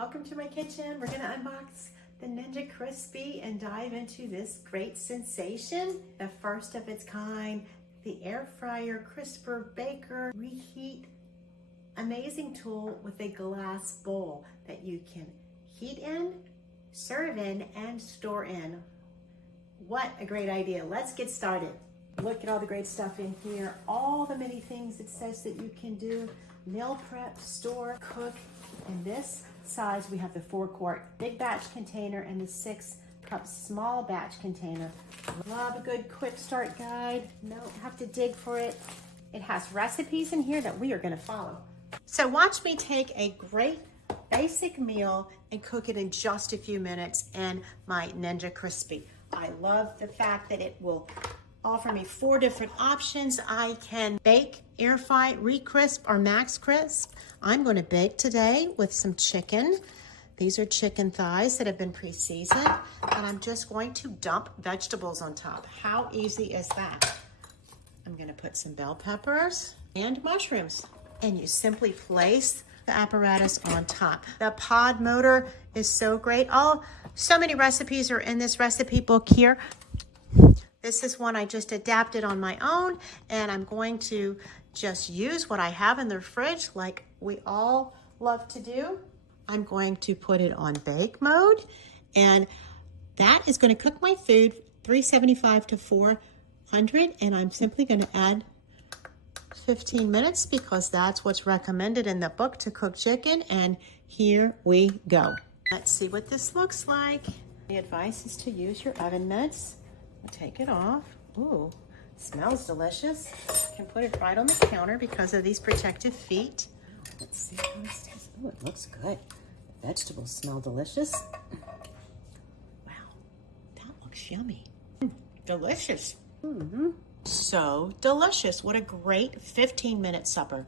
welcome to my kitchen. We're gonna unbox the Ninja Crispi and dive into this great sensation, the first of its kind, the air fryer, crisper, baker, reheat, amazing tool with a glass bowl that you can heat in, serve in, and store in. What a great idea. Let's get started. Look at all the great stuff in here, all the many things it says that you can do, meal prep, store, cook. In this size, we have the 4-quart big batch container and the 6-cup small batch container. Love a good quick start guide. No, have to dig for it. It has recipes in here that we are gonna follow. So watch me take a great basic meal and cook it in just a few minutes in my Ninja Crispi. I love the fact that it will offer me 4 different options. I can bake, air fry, re-crisp, or max crisp. I'm going to bake today with some chicken. These are chicken thighs that have been pre-seasoned, and I'm just going to dump vegetables on top. How easy is that? I'm going to put some bell peppers and mushrooms, and you simply place the apparatus on top. The pod motor is so great. So many recipes are in this recipe book here. This is one I just adapted on my own, and I'm going to just use what I have in the fridge like we all love to do. I'm going to put it on bake mode, and that is going to cook my food 375 to 400, and I'm simply going to add 15 minutes because that's what's recommended in the book to cook chicken, and here we go. Let's see what this looks like. The advice is to use your oven mitts. Take it off. Ooh, smells delicious. You can put it right on the counter because of these protective feet. Let's see how this tastes. Oh, it looks good. The vegetables smell delicious. Wow, that looks yummy. Delicious. So delicious. What a great 15-minute supper.